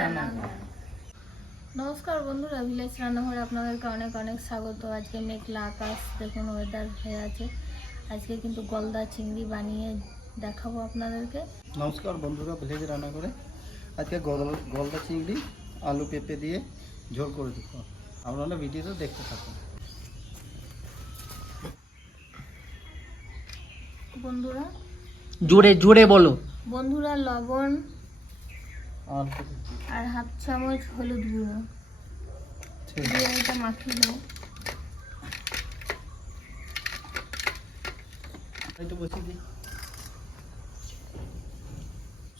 রান্নাঘর নমস্কার বন্ধুরা ভিলেজ রান্নাঘরে আপনাদেরকে অনেক অনেক স্বাগত। আজকে মেঘলা আকাশ দেখুন ওয়েদার হয়ে আছে। আজকে কিন্তু গলদা চিংড়ি বানিয়ে দেখাবো আপনাদেরকে। নমস্কার বন্ধুরা ভিলেজ রান্না করে আজকে গলদা গলদা চিংড়ি আলু পেঁপে দিয়ে ঝোল করে দেবো আপনারা ভিডিওটা দেখতে থাকুন। বন্ধুরা। জোরে জোরে বলো। বন্ধুরা লবণ আর আর হাফ চামচ হলুদ গুঁড়ো। ঠিক দিয়ে এটা মাখিয়ে দেবো একটু বসিয়ে দিই।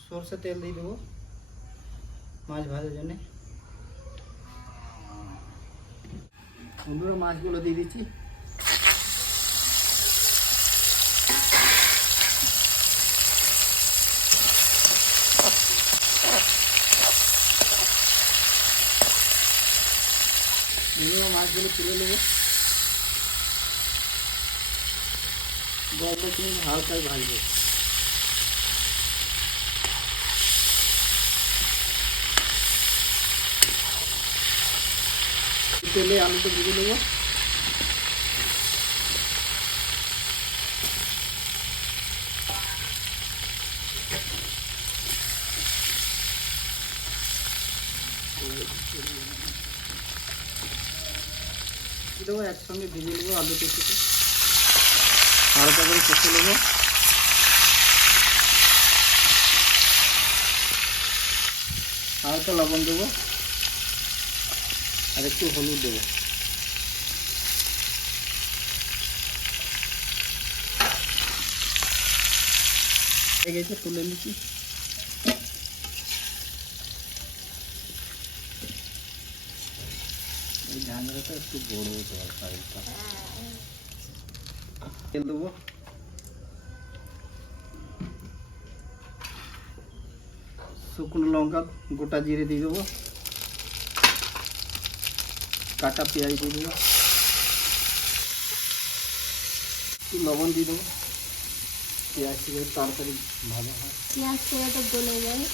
সরষে তেল দিয়ে দেবো মাছ ভাজার জন্যে। বন্ধুরা মাছগুলো দিয়ে দিচ্ছি। মিনিমাম মাছগুলো তুলে নেব গল্প তুমি হালকাই ভাজবো তেলে আলুটা ভেজে নেব দেবো, একসঙ্গে ভেজে নেব আলু পেঁপেতে হালকা করে কষে নেব। হালকা লবণ দেবো। আর একটু হলুদ দেবো। গেছে, তুলে নিচ্ছি। এই ঝাঁঝরাটা একটু বড় দরকার এটা তেল দেবো শুকনো লঙ্কা গোটা জিরে দিয়ে দেবো কাটা পেঁয়াজ দিয়ে দেবো একটু লবণ দিয়ে দেবো পেঁয়াজ থেকে তাড়াতাড়ি ভালো হয় পেঁয়াজ থেকে তো গলে যায়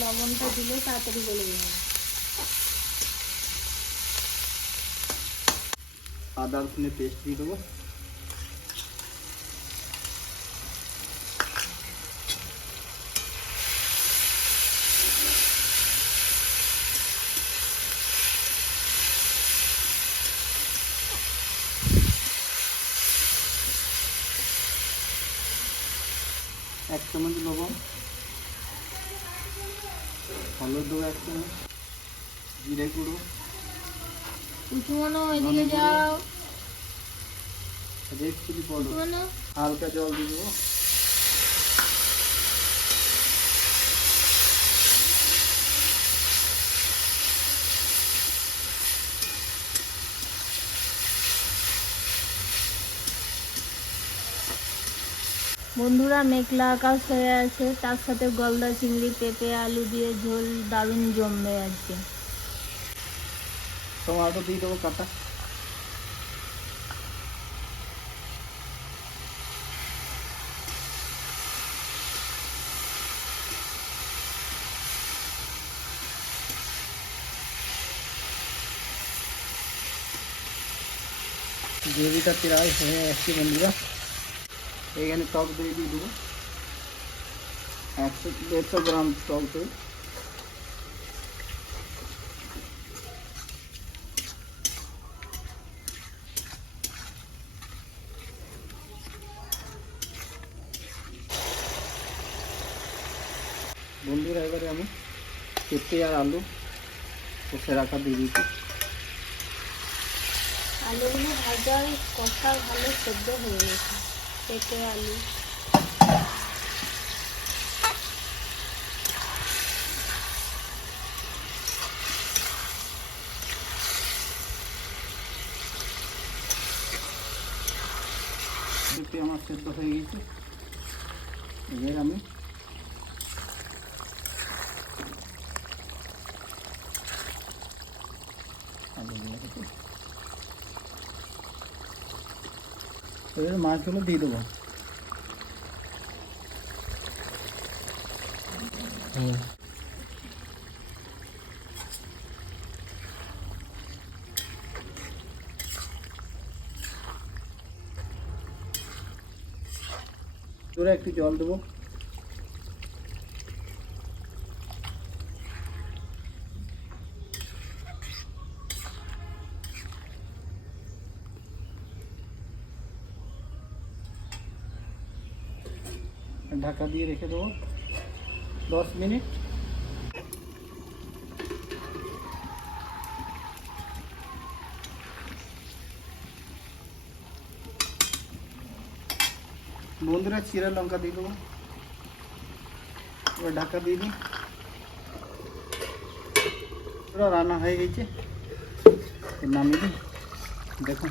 লবণটা দিলে তাড়াতাড়ি গলে যাবে আদা রসুনের পেস্ট দিয়ে দেবো। এক চামচ লবণ হলুদ দেবো এক চামচ জিরে গুঁড়ো। এদিকে যাও। হালকা জল দিয়ে দেবো। বন্ধুরা মেঘলা আকাশ হয়ে আছে। তার সাথে গলদা চিংড়ি পেঁপে আলু দিয়ে ঝোল দারুণ জমবে আজকে। টমাটো দিয়ে দেবো কাটা গ্রেভিটা প্রায় হয়ে আসছে বন্ধুরা এখানে টক দই দিয়ে দেবো একশো দেড়শো গ্রাম টক দই বন্ধুরা এবারে আমি পেঁপে আর আলু কষে রাখা দিয়ে দিচ্ছি আলুগুলো ভাজার কষা ভালো সেদ্ধ হয়ে গেছে। পেঁপে আলু। পেঁপে আমার সেদ্ধ হয়ে গেছে। এবার আমি আলুগুলো কেটে এবার মাছগুলো দিয়ে দেবো হুম। তোরা একটু জল দেবো ঢাকা দিয়ে রেখে দেবো দশ মিনিট বন্ধুরা চিরা লঙ্কা দিয়ে দেবো এবার ঢাকা দিয়ে দিই পুরো রান্না হয়ে গেছে এর নামিয়ে দিই দেখুন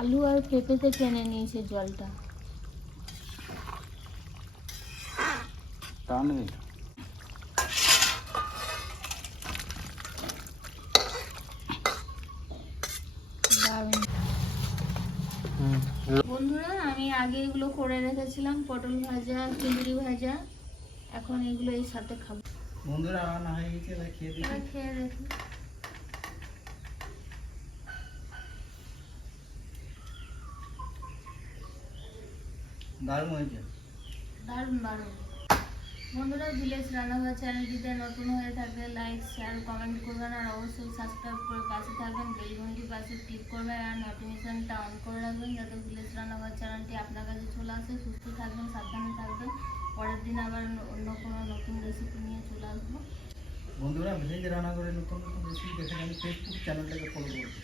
আলু আর পেঁপেতে টেনে নিয়েছে জলটা। টান। বন্ধুরা আমি আগে এগুলো করে রেখেছিলাম পটল ভাজা চিংড়ি ভাজা। এখন এগুলো এর সাথে খাব। বন্ধুরা রান্না হয়ে গেছে খেয়ে এবার খেয়ে দেখি। দারুণ হয়েছে। দারুণ দারুণ। বন্ধুরা ভিলেজ রান্নাঘর চ্যানেলটিতে নতুন হয়ে থাকলে লাইক শেয়ার কমেন্ট করবেন আর অবশ্যই সাবস্ক্রাইব করে পাশে থাকবেন। বেলঘন্টির পাশে ক্লিক করবেন আর নোটিফিকেশনটা অন করে রাখবেন যাতে ভিলেজ রান্নাঘর চ্যানেলটি আপনার কাছে চলে আসে। সুস্থ থাকবেন সাবধানে থাকবেন। পরের দিন আবার অন্য কোনো নতুন রেসিপি নিয়ে চলে আসব। বন্ধুরা ভিলেজ রান্না করে নতুন নতুন রেসিপি দেখে আমি ফেসবুক চ্যানেলটাকে ফলো করছি।